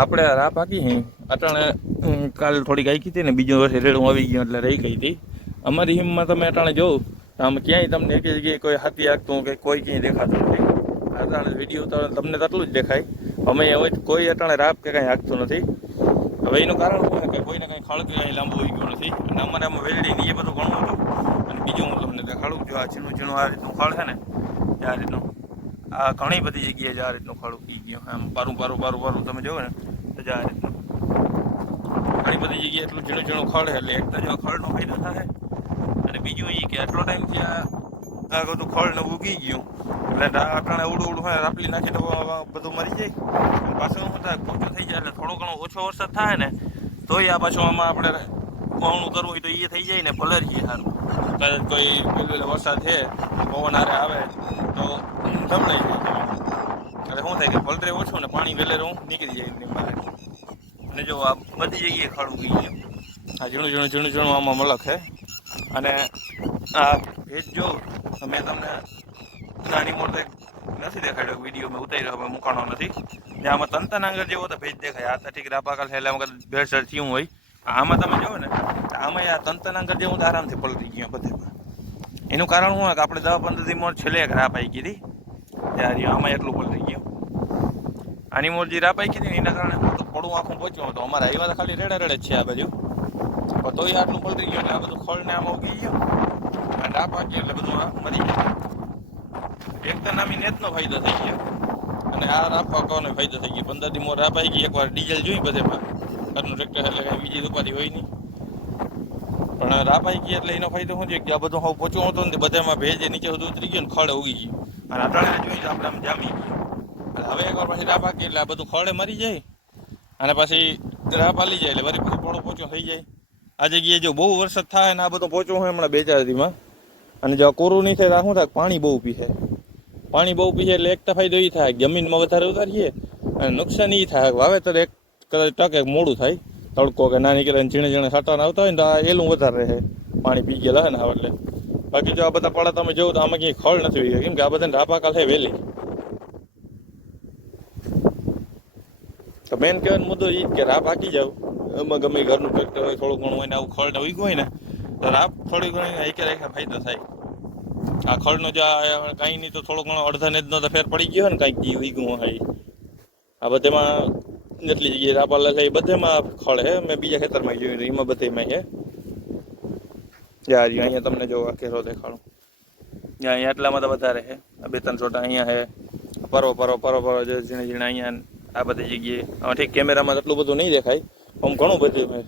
આપણે રાહ પાકી હી અટાણે કાલ થોડીક આવી હતી ને બીજો વર્ષે રેડું આવી ગયું એટલે રહી ગઈ હતી અમારી હિમમાં તમે અટાણે જોઉં આમ ક્યાંય તમને એક જગ્યાએ કોઈ હાથી આગતું કે કોઈ ક્યાંય દેખાતું નથી અટાણે વિડીયો તો તમને તો આટલું જ દેખાય અમે હવે કોઈ અટાણે રાપ કે કાંઈ હાંકતું નથી હવે એનું કારણ શું કે કોઈને કંઈ ખળ કે કાંઈ લાંબુ હોઈ ગયું નથી અને અમારે આમાં વેલડી એ બધું ઘણું હતું અને બીજું હું તમને દેખાડું જો આ ઝીણું ઝીણું આ રીતનું ખળ છે ને આ રીતનું આ ઘણી બધી જગ્યાએ જ આ રીતનું ખળ ઉગી ગયું આમ પારું તમે જોવો ને તો જ આ રીતનું ઘણી બધી જગ્યાએ એટલું ઝીણું ઝીણું ખળ એટલે એક તો જો ખળનો ફાયદો થાય અને બીજું એ કે આટલો ટાઈમ ત્યાં બધું ખળ ને ઉગી ગયું એટલે અટાણે ઉડું હોય રાપલી નાખી તો બધું મરી જાય પાછું શું થાય પોચો થઈ જાય એટલે થોડો ઘણો ઓછો વરસાદ થાય ને તોય આ પાછું આમાં આપણે વાવણું કરવું હોય તો એ થઈ જાય ને પલરીએ સારું કદાચ કોઈ પેલો વરસાદ છે પવન હારે આવે તો ધમલાઈ જાય એટલે શું થાય કે પલરે ઓછું ને પાણી વેલેરું નીકળી જાય એમની બહાર અને જો આ બધી જગ્યાએ ખડ ઉગી ગયું આ ઝીણું આમાં મલક છે અને આ ભેજ જો મેં તમને નાની મોટી નથી દેખાડ્યો વિડીયો મેં ઉતાર્યો હવે મૂકાણો નથી ને આમાં તંતનાંગર જેવો તો ભેજ દેખાય આ તો ઠીક રાપાકાલ છે એટલે આમાં ભેળસેળ થયું હોય આમાં તમે જોવો ને આમાં આ તંતનાંગર જેવું તો આરામથી પલટી ગયું બધેમાં એનું કારણ શું હોય કે આપણે 10-15 દી મોર છેલ્લે એક રાપ આવી ગઈ ત્યારે આમાં એટલું પલટી ગયું આની મોર જે રાપ આવી ગઈ એના કારણે પડું આખું પહોંચ્યું હતું અમારે આવ્યા તો ખાલી રેડે જ છે આ બાજુ પણ તોય આટલું પલટી ગયું એટલે આ બધું ખળ ને આમાં ઉગી ગયું અને રાપ વાગી એટલે બધું આ મરી ગયું એક તો નામી નેતનો ફાયદો થઈ ગયો અને આ રાપ પાકવાનો ફાયદો થઈ ગયો 15 દી મોર રાપ આવી ગઈ એકવાર ડીઝલ જોઈ બધેમાં ઘરનું ટ્રેક્ટર એટલે કાંઈ બીજી ઉપાધિ હોય નહીં પણ રાપ આવી ગઈ એટલે એનો ફાયદો શું છે કે આ બધું હવે પોચું હતું ને બધામાં ભેજ નીચે સુધી ઉતરી ગયું ને ખડ ઉગી ગયું અને અટાણે જોઈ આપણે આમ જામી ગયું હવે એકવાર પછી રાપ પાકી એટલે આ બધું ખડે મરી જાય અને પછી રાપ હાલી જાય એટલે વળી બધું પડો પોચો થઈ જાય આ જગ્યાએ જો બહુ વરસાદ થાય ને આ બધું પોચું હોય હમણાં 2-4 દીમાં અને જો કોરું નહીં થાય શું થાય પાણી બહુ પીશે એટલે એક તો ફાયદો એ થાય જમીનમાં વધારે ઉતારીએ અને નુકસાન એ થાય વાવેતર એક કદાચ ટકે મોડું થાય તડકો કે ના નીકળે ઝીણે છાંટાને આવતા હોય ને તો આ એલું વધારે રહે પાણી પી ગયેલા હોય ને એટલે બાકી જો આ બધા પાડા તમે જોવો તો આમાં ક્યાંય ખળ નથી હોય કેમ કે આ બધાને રાપાકાલ છે વહેલી તો મેન કહેવાનો મુદ્દો એ જ કે રાપ હાકી જાવ એમાં ગમે ઘરનું ટ્રેક્ટર હોય થોડું ઘણું હોય ને આવું ખળ ને ઉગ્યું હોય ને તો રાપ થોડી ઘણી એકે ફાયદો થાય આ ખળનો જો કાંઈ નહીં તો થોડો ઘણો અડધા નેજનો તો ફેર પડી ગયો ને કાંઈક ઉગ્યું હોય આ બધામાં જેટલી જગ્યાએ રાપાલા છે એ બધેમાં ખળ હે મેં બીજા ખેતરમાં જોયું એમાં બધેમાં છે જ્યાં અહીંયા તમને જો આ કેરો દેખાડું જ્યાં અહીંયા એટલામાં તો વધારે છે આ 2-3 છોટા અહીંયા છે પરો જે ઝીણે અહીંયા આ બધી જગ્યાએ ઠીક કેમેરામાં એટલું બધું નહીં દેખાય આમ ઘણું બધું છે